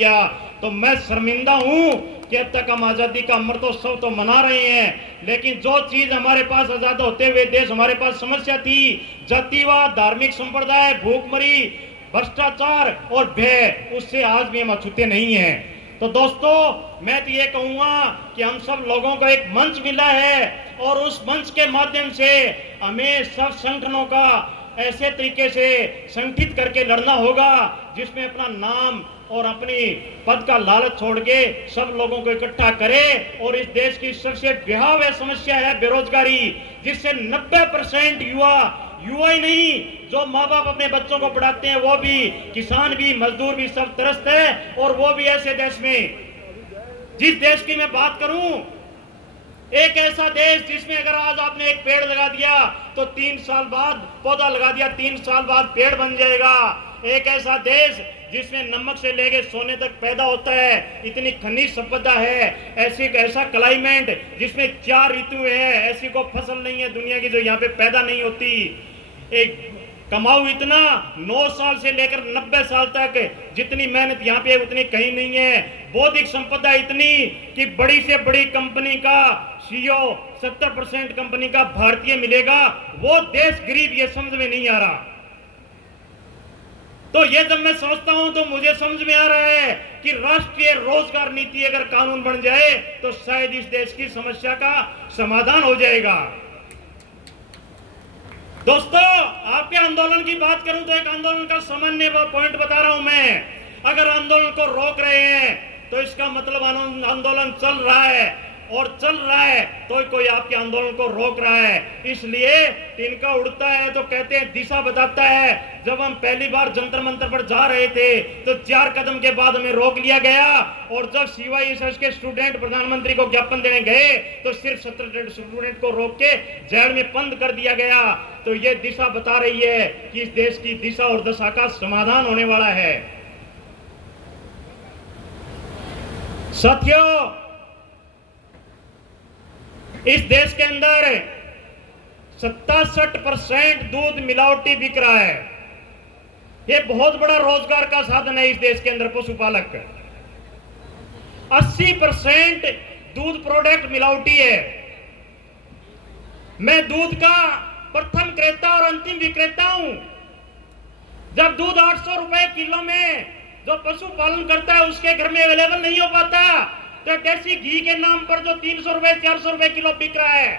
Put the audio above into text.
किया तो मैं शर्मिंदा हूं कि अब तक हम आजादी का अमृतोत्सव तो मना रहे हैं, लेकिन जो चीज हमारे पास आजाद होते हुए देश हमारे पास समस्या थी, जातिवाद, धार्मिक संप्रदाय, भूखमरी, भ्रष्टाचार और भय, उससे आज भी हम अछूते नहीं हैं। तो दोस्तों, मैं तो ये कहूंगा कि हम सब लोगों को एक मंच मिला है और उस मंच के माध्यम से हमें सब संगठनों का ऐसे तरीके से संगठित करके लड़ना होगा जिसमें अपना नाम और अपनी पद का लालच छोड़ के सब लोगों को इकट्ठा करे। और इस देश की सबसे भयावह समस्या है बेरोजगारी, जिससे 90% युवा ही नहीं, जो माँ बाप अपने बच्चों को पढ़ाते हैं वो भी, किसान भी, मजदूर भी, सब त्रस्त है। और वो भी ऐसे देश में, जिस देश की मैं बात करूं, एक ऐसा देश जिसमें अगर आज आपने एक पेड़ लगा दिया तो 3 साल बाद, पौधा लगा दिया 3 साल बाद पेड़ बन जाएगा। एक ऐसा देश जिसमें नमक से लेके सोने तक पैदा होता है, इतनी खनिज संपदा है, ऐसा क्लाइमेट जिसमें 4 ऋतु है, ऐसी कोई फसल नहीं है दुनिया की जो यहाँ पे पैदा नहीं होती। एक कमाऊ इतना 9 साल से लेकर 90 साल तक जितनी मेहनत यहाँ पे उतनी कहीं नहीं है। बौद्धिक संपदा इतनी कि बड़ी से बड़ी कंपनी का सीईओ 70% कंपनी का भारतीय मिलेगा, वो देश गरीब, ये समझ में नहीं आ रहा। तो ये जब मैं सोचता हूं तो मुझे समझ में आ रहा है कि राष्ट्रीय रोजगार नीति अगर कानून बन जाए तो शायद इस देश की समस्या का समाधान हो जाएगा। दोस्तों, आपके आंदोलन की बात करूं तो एक आंदोलन का सामान्य पॉइंट बता रहा हूं मैं। अगर आंदोलन को रोक रहे हैं तो इसका मतलब आंदोलन चल रहा है, और चल रहा है तो कोई आपके आंदोलन को रोक रहा है। इसलिए तिनका उड़ता है तो कहते हैं दिशा बताता है। जब हम पहली बार जंतर मंतर पर जा रहे थे तो 4 कदम के बाद हमें रोक लिया गया, और जब CYSS के स्टूडेंट प्रधानमंत्री को ज्ञापन देने गए तो सिर्फ 17 स्टूडेंट को रोक के जेल में बंद कर दिया गया। तो ये दिशा बता रही है कि इस देश की दिशा और दशा का समाधान होने वाला है। साथियों, इस देश के अंदर 67% दूध मिलावटी बिक रहा है। यह बहुत बड़ा रोजगार का साधन है इस देश के अंदर पशुपालक। 80% दूध प्रोडक्ट मिलावटी है। मैं दूध का प्रथम क्रेता और अंतिम विक्रेता हूं। जब दूध 800 रुपए किलो में जो पशुपालन करता है उसके घर में अवेलेबल नहीं हो पाता, तो देसी घी के नाम पर जो 300 रुपए 400 रुपए किलो बिक रहा है,